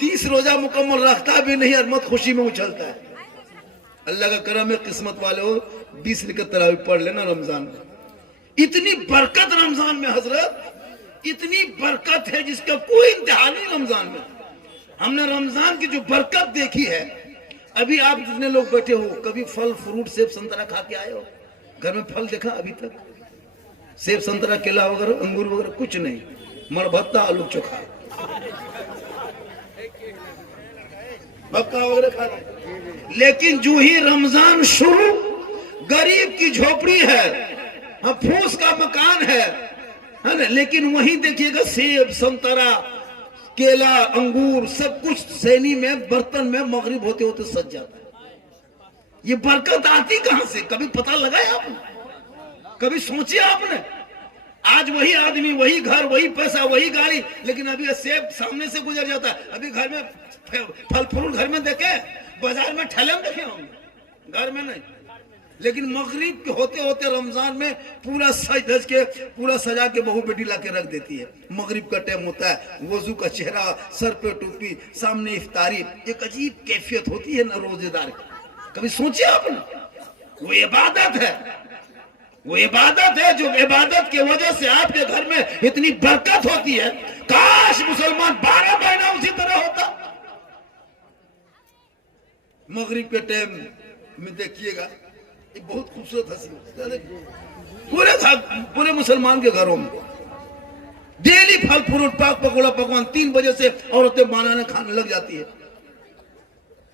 30 रोजा मुकम्मल रखता भी नहीं और मत खुशी में उछलता है। अल्लाह का करम है, किस्मत वाले हो 20 रकात तरावी पढ़ लेना रमजान में। इतनी बरकत रमजान में हजरत, इतनी बरकत है जिसका कोई इंतहा नहीं रमजान में। हमने रमजान की जो बरकत देखी है, अभी आप जितने लोग बैठे हो कभी फल फ्रूट सेब संतरा खा के आए हो? घर में फल देखा अभी तक? सेब संतरा केला वगैरह अंगूर वगैरह कुछ नहीं, मरभत्ता आलू चोखा बक्का वगैरह खा रहे। लेकिन जो ही रमजान शुरू, गरीब की झोपड़ी है, फूस का मकान है ना, लेकिन वहीं देखिएगा सेब संतरा केला अंगूर सब कुछ सैनी में बर्तन में मगरिब होते होते सज जाता है। ये बरकत आती कहां से? कभी पता लगाया आपने? कभी सोचे आपने? आज वही आदमी, वही घर, वही पैसा, वही गाड़ी, लेकिन अभी सेब सामने से गुजर जाता है। अभी घर में फल फ्रूट घर में देखे, बाजार में ठेले में देखे होंगे, घर में नहीं। लेकिन मगरिब के होते होते रमजान में पूरा सज धज के, पूरा सजा के बहू बेटी ला के रख देती है। मगरिब का टाइम होता है, वजू का चेहरा, सर पे टोपी, सामने इफ्तारी, एक अजीब कैफियत होती है ना रोजेदार की। कभी सोचे आपने? वो इबादत है, वो इबादत है जो इबादत की वजह से आपके घर में इतनी बरकत होती है। काश मुसलमान 12 महीना उसी तरह होता। मगरिब के टाइम में देखिएगा एक बहुत खूबसूरत हंसी पूरे मुसलमान के घरों में डेली फल फ्रूट पाक पकौड़ा पकवान 3 बजे से औरतें बनाने खाने लग जाती है।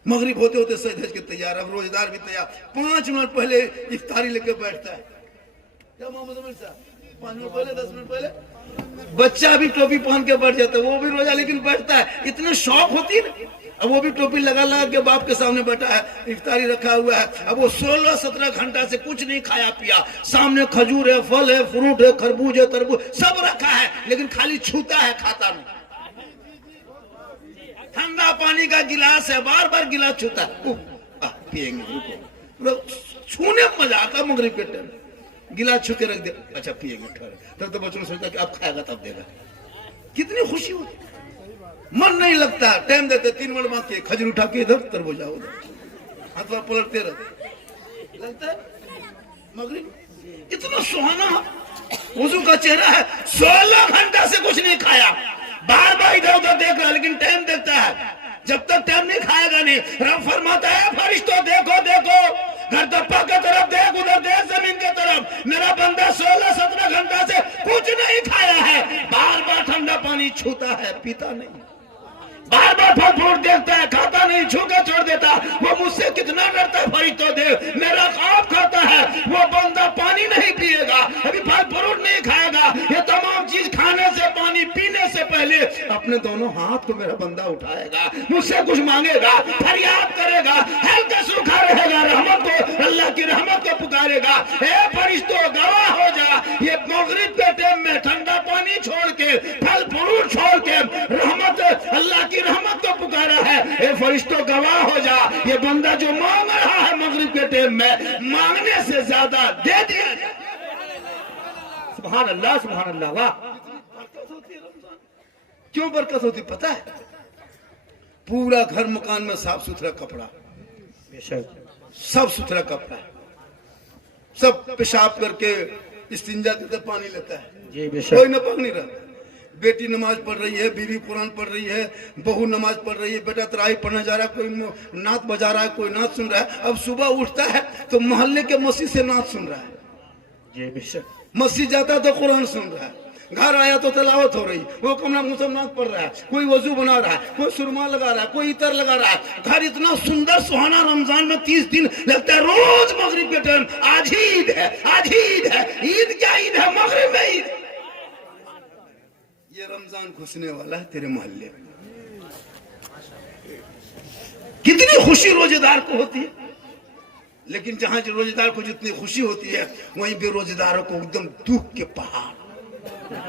मगरिब होते होते सज धज के तैयार, अब रोजेदार भी तैयार। 5 मिनट पहले इफ्तारी लेके बैठता है। क्या मोहम्मद अमीर साहब 5 मिनट पहले 10 मिनट पहले बच्चा भी टोपी पहन के बैठ जाता है, वो भी रोजा लेकिन बैठता है। इतने शौक होती है। अब वो भी टोपी लगा लगा के बाप के सामने बैठा है, इफ्तारी रखा हुआ है। अब वो 16-17 घंटा से कुछ नहीं खाया पिया, सामने खजूर है, फल है, फ्रूट है, खरबूज है, तरबूज सब रखा है, लेकिन खाली छूता है, खाता नहीं। ठंडा पानी का गिलास है, बार बार गिलास छूता है, पिएंगे रुको, छूने में मजा आता है। मगरिब के टाइम गिलास छू के रख दे, अच्छा पिएंगे, तब तो बच्चों ने सोचता कि अब खाएगा तब देगा। कितनी खुशी होती, मन नहीं लगता। टाइम देते 3 मिनट बाद के खजूर उठा के इधर तरबूजा उधर, हाथ पर पलटते रहते, लगता है मगरिब इतना सुहाना वजू का चेहरा है। 16 घंटा से कुछ नहीं खाया, बार बार इधर उधर देख रहा, लेकिन टाइम देखता है। जब तक टाइम नहीं खाएगा नहीं, रब फरमाता है फरिश्तों देखो देखो, घर दप्पा की तरफ देख, उधर देख जमीन की तरफ, मेरा बंदा 16-17 घंटा से कुछ नहीं खाया है। बार बार ठंडा पानी छूता है, पीता नहीं, बार बार फल फ्रूट देखता है, खाता नहीं, छू के छोड़ देता। वो मुझसे कितना डरता है, फरिश्तों देख मेरा आप खाता है, वो बंदा पानी नहीं पिएगा, अभी फल फ्रूट नहीं खाएगा। ये तमाम चीज खाने से, पानी पीने से पहले अपने दोनों हाथ को मेरा बंदा उठाएगा, मुझसे कुछ मांगेगा, फरियाद करेगा, हल्का सूखा रहेगा, रहमत को, अल्लाह की रहमत को पुकारेगा। ए फरिश्तों गवाह हो जा, ये मगरिब के टाइम में ठंडा पानी छोड़ के, फल फ्रूट छोड़ के रहमत, अल्लाह की रहमत को पुकारा है। ए फरिश्तों गवाह हो जा, ये बंदा जो मांग रहा है मगरिब के टाइम में, मांगने से ज्यादा दे दिया जाए। सुभान अल्लाह, सुभान अल्लाह। वाह, क्यों बरकत होती पता है? पूरा घर मकान में साफ सुथरा कपड़ा, सब सुथरा कपड़ा, सब पेशाब करके इस्तिंजा करके पानी लेता है, कोई न पानी रहता। बेटी नमाज पढ़ रही है, बीवी कुरान पढ़ रही है, बहू नमाज पढ़ रही है, बेटा तराई पढ़ने जा रहा है, कोई नात बजा रहा है, कोई नात सुन रहा है। अब सुबह उठता है तो मोहल्ले के मस्जिद से नात सुन रहा है, मस्जिद जाता है तो कुरान सुन रहा है, घर आया तो तलावत हो रही, वो कमरा मुसलमान पढ़ रहा है, कोई वजू बना रहा है, कोई सुरमा लगा रहा है, कोई इतर लगा रहा है। घर इतना सुंदर सुहाना, रमजान में 30 दिन लगता है। रोज मगरिब के टाइम आज ईद है, आज ईद है, ईद क्या ईद है, मगरिब में ईद। ये रमजान घुसने वाला है तेरे मोहल्ले में। कितनी खुशी रोजेदार को होती है, लेकिन जहां रोजेदार को जितनी खुशी होती है, वहीं बेरोजेदारों को एकदम दुख के पहाड़,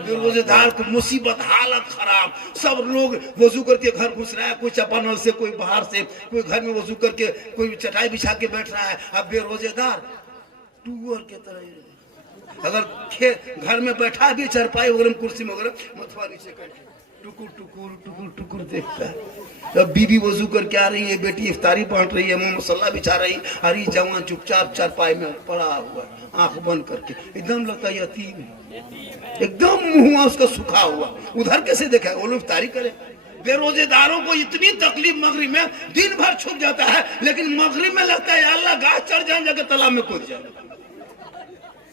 बेरोजेदार को मुसीबत, हालत खराब। सब लोग वजू करके घर घुस रहा है, कोई चापानल से, कोई बाहर से, कोई घर में वजू करके, कोई चटाई बिछा के बैठ रहा है। अब बेरोजेदार टूअर के तरह, अगर घर में बैठा भी चारपाई वगैरह कुर्सी वगैरह, मथुआ नीचे करके टुकुर टुकुर टुकुर टुकुर देखता है। अब बीबी वजू करके आ रही है, बेटी इफ्तारी बांट रही है, मुंह मसल्ला बिछा रही, अरे जवान चुपचाप चारपाई में पड़ा हुआ, आंख बंद करके, एकदम लगता है यतीम है, एकदम मुंह उसका सूखा हुआ। उधर कैसे देखा, वो लोग इफ्तारी करे। बेरोजेदारों को इतनी तकलीफ मगरिब में, दिन भर छुप जाता है, लेकिन मगरिब में लगता है अल्लाह गाछ चढ़ जाए, जाके तालाब में कूद जाए,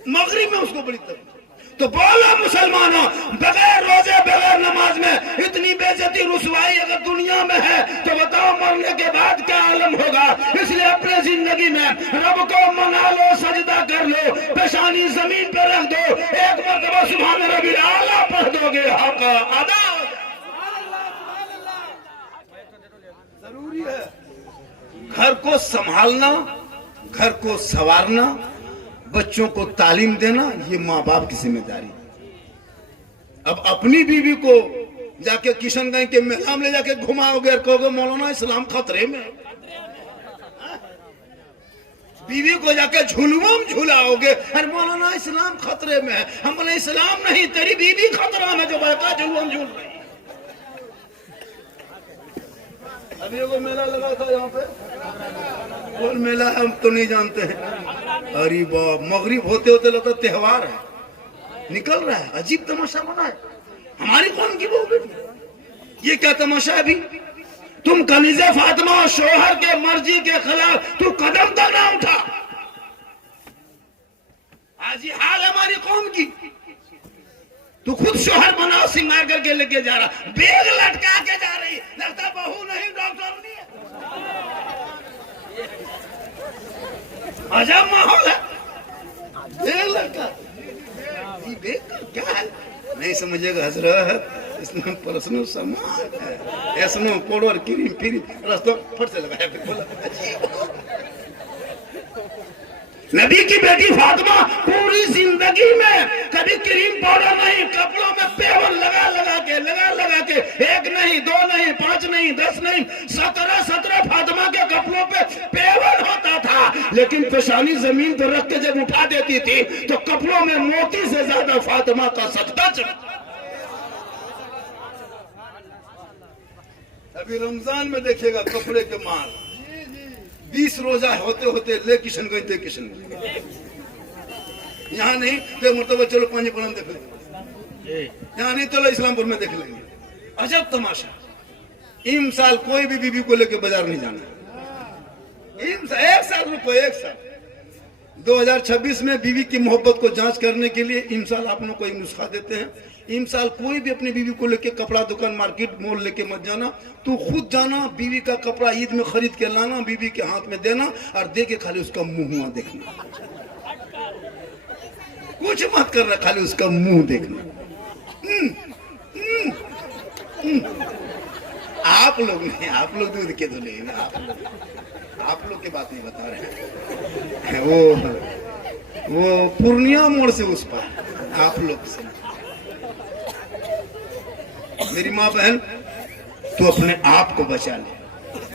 मगरिब में उसको बड़ी तकलीफ। तो बोलो मुसलमानों, बगैर रोजे बगैर नमाज में इतनी बेइज्जती रुसवाई अगर दुनिया में है, तो बताओ मरने के बाद क्या आलम होगा। इसलिए अपने जिंदगी में रब को मना लो, सजदा कर लो, पेशानी जमीन पर रख दो, एक मरतबा सुभान रब्बिल आला पढ़ दोगे, हक अदा जरूरी है। घर को संभालना, घर को संवारना, बच्चों को तालीम देना, ये माँ बाप की जिम्मेदारी। अब अपनी बीवी को जाके किशनगंज के मेला में ले जाके घुमाओगे और कहोगे मौलाना इस्लाम खतरे में, बीवी को जाके झुलुआ में झुलाओगे, अरे मौलाना इस्लाम खतरे में है। हम बोले इस्लाम नहीं, तेरी बीवी खतरा में जो बड़का झुलुआ में झूल रही। अभी एगो मेला लगा था यहाँ पे, कौन मेला है हम तो नहीं जानते हैं। अरे बाप, मगरिब होते होते लगता त्योहार है, निकल रहा है, अजीब तमाशा बना है। हमारी कौन की बहू बेटी, ये क्या तमाशा है अभी? तुम कनीज़े फातिमा और शोहर के मर्जी के खिलाफ तू कदम तक ना उठा। आज ये हाल है हमारी कौम की। तू खुद शोहर बनाओ, सिंगार करके लेके जा रहा, बैग लटका के जा रही, लगता बहू नहीं डॉक्टर नहीं है। अजब माहौल है। बैग लटका, ये बैग क्या है नहीं समझेगा हजरत, इसमें पर्सनल सामान है, ऐसनो पाउडर क्रीम फ्री रास्ता फट से लगाया। नबी की बेटी फातिमा पूरी जिंदगी में कभी क्रीम पाउडर नहीं, कपड़ों में पेवन लगा लगा के एक नहीं, दो नहीं, 5 नहीं, 10 नहीं, 17 फातिमा के कपड़ों पे पेवन होता था। लेकिन पेशानी जमीन पर रख के जब उठा देती थी तो कपड़ों में मोती से ज्यादा फातिमा का सजदा चमकता। अभी रमजान में देखिएगा कपड़े के माल, 20 रोजा होते होते ले किशनगंज थे, किशनगंज यहाँ नहीं तो मरतबा चलो पांजीपुरम देख लेंगे, यहाँ नहीं तो इस्लामपुर में देख लेंगे। अजब तमाशा। इन साल कोई भी बीबी को लेके बाजार नहीं जाना। एक साल रुको, एक साल 2026 में बीवी की मोहब्बत को जांच करने के लिए इन साल आप लोग को एक नुस्खा देते हैं। इन साल कोई भी अपनी बीवी को लेके कपड़ा दुकान मार्केट मॉल लेके मत जाना, तू खुद जाना, बीवी का कपड़ा ईद में खरीद के लाना, बीवी के हाथ में देना और दे के खाली उसका मुंह देखना, कुछ मत करना, खाली उसका मुंह देखना। आप लोग नहीं, आप लोग दूध के धुले, आप लोग की बात नहीं बता रहे हैं। वो पूर्णिया मोड़ से उस पर आप लोग से। मेरी माँ बहन, तू अपने आप को बचा ले।